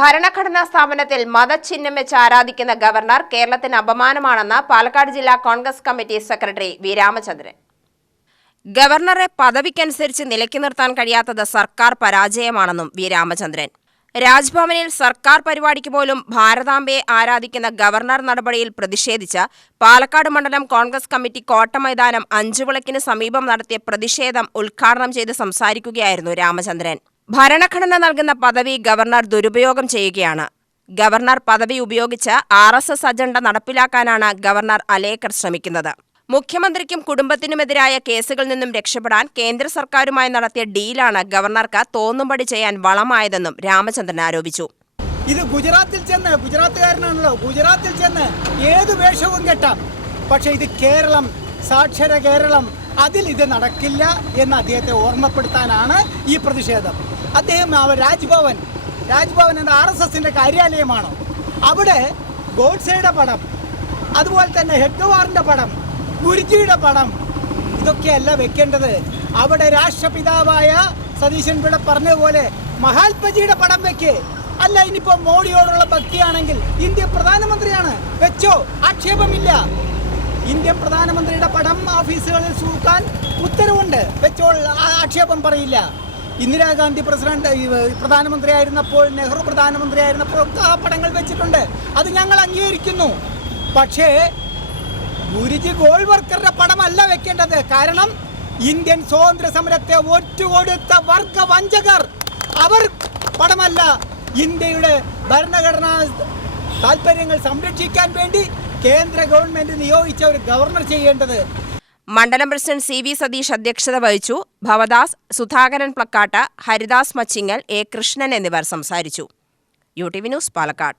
ഭരണഘടനാ സ്ഥാപനത്തിൽ മതചിഹ്നം വെച്ച് ആരാധിക്കുന്ന ഗവർണർ കേരളത്തിന് അപമാനമാണെന്ന് പാലക്കാട് ജില്ലാ Congress committee secretary V Ramachandran. ഗവർണറെ പദവിക്കനുസരിച്ച് നിലയ്ക്ക് നിർത്താൻ കഴിയാത്തത് സർക്കാർ പരാജയമാണെന്നും വി രാമചന്ദ്രൻ. രാജ്ഭവനിൽ സർക്കാർ പരിപാടിക്ക് പോലും ഭാരതാംബയെ ആരാധിക്കുന്ന ഗവർണർ നടപടിയിൽ പ്രതിഷേധിച്ച് പാലക്കാട് മണ്ഡലം കോൺഗ്രസ് കമ്മിറ്റി കോട്ടമൈതാനം അഞ്ചുവിളക്കിന് സമീപം നടത്തിയ പ്രതിഷേധം ഉദ്ഘാടനം ചെയ്ത് സംസാരിക്കുകയായിരുന്നു രാമചന്ദ്രൻ. ഭരണഘടന നൽകുന്ന പദവി ഗവർണർ ദുരുപയോഗം ചെയ്യുകയാണ്. ഗവർണർ പദവി ഉപയോഗിച്ച് RSS അജണ്ട നടപ്പിലാക്കാനാണ് ഗവർണർ അലേക്കർ ശ്രമിക്കുന്നത്. മുഖ്യമന്ത്രിക്കും കുടുംബത്തിനുമെതിരായ കേസുകളിൽ നിന്നും രക്ഷപ്പെടാൻ കേന്ദ്ര സർക്കാരുമായി നടത്തിയ ഡീലാണ് ഗവർണർക്ക് തോന്നുംപടി ചെയ്യാൻ വളമായതെന്നും രാമചന്ദ്രൻ ആരോപിച്ചു. ഇത് ഗുജറാത്തുകാരനാണല്ലോ, ഗുജറാത്തിൽ ചെന്ന് ഏത് വേഷവും കെട്ടാം. പക്ഷേ ഇത് കേരളം, സാക്ഷര കേരളം, അതിൽ ഇത് നടക്കില്ല എന്ന് അദ്ദേഹത്തെ ഓർമ്മപ്പെടുത്താനാണ് ഈ പ്രതിഷേധം. അദ്ദേഹം രാജ്ഭവൻ എന്ന RSSന്റെ കാര്യാലയമാണോ? അവിടെ ഗോഡ്സെയുടെ പടം, അതുപോലെ തന്നെ ഹെഡ്ഗവാറിൻ്റെ പടം, ഗുരുജിയുടെ പടം, ഇതൊക്കെയല്ല വെക്കേണ്ടത്. അവിടെ രാഷ്ട്രപിതാവായ സതീശൻ ഇവിടെ പറഞ്ഞതുപോലെ മഹാത്മജിയുടെ പടം വെക്ക്. അല്ല, ഇനിയിപ്പോൾ മോഡിയോടുള്ള ഭക്തിയാണെങ്കിൽ ഇന്ത്യൻ പ്രധാനമന്ത്രിയാണ്, വെച്ചോ, ആക്ഷേപമില്ല. ഇന്ത്യൻ പ്രധാനമന്ത്രിയുടെ പടം ഓഫീസുകളിൽ സൂക്കാൻ ഉത്തരവുണ്ട്, വെച്ചോൾ, ആക്ഷേപം പറയില്ല. ഇന്ദിരാഗാന്ധി പ്രധാനമന്ത്രിയായിരുന്നപ്പോൾ, നെഹ്റു പ്രധാനമന്ത്രിയായിരുന്നപ്പോൾ ഒക്കെ ആ പടങ്ങൾ വെച്ചിട്ടുണ്ട്, അത് ഞങ്ങൾ അംഗീകരിക്കുന്നു. പക്ഷേ ഗുരുജി ഗോൾവർക്കറുടെ പടമല്ല വെക്കേണ്ടത്. കാരണം ഇന്ത്യൻ സ്വാതന്ത്ര്യ സമരത്തെ ഒറ്റുകൊടുത്ത വർഗവഞ്ചകർ, അവർ പടമല്ല ഇന്ത്യയുടെ ഭരണഘടനാ താൽപര്യങ്ങൾ സംരക്ഷിക്കാൻ വേണ്ടി കേന്ദ്ര ഗവൺമെന്റ് നിയോഗിച്ച ഒരു ഗവർണർ ചെയ്യേണ്ടത്. മണ്ഡലം പ്രസിഡന്റ് CV സതീഷ് അധ്യക്ഷത വഹിച്ചു. ഭവദാസ്, സുധാകരൻ പ്ലക്കാട്ട്, ഹരിദാസ് മച്ചിങ്ങൽ, A കൃഷ്ണൻ എന്നിവർ സംസാരിച്ചു. UTV news, Palakkad.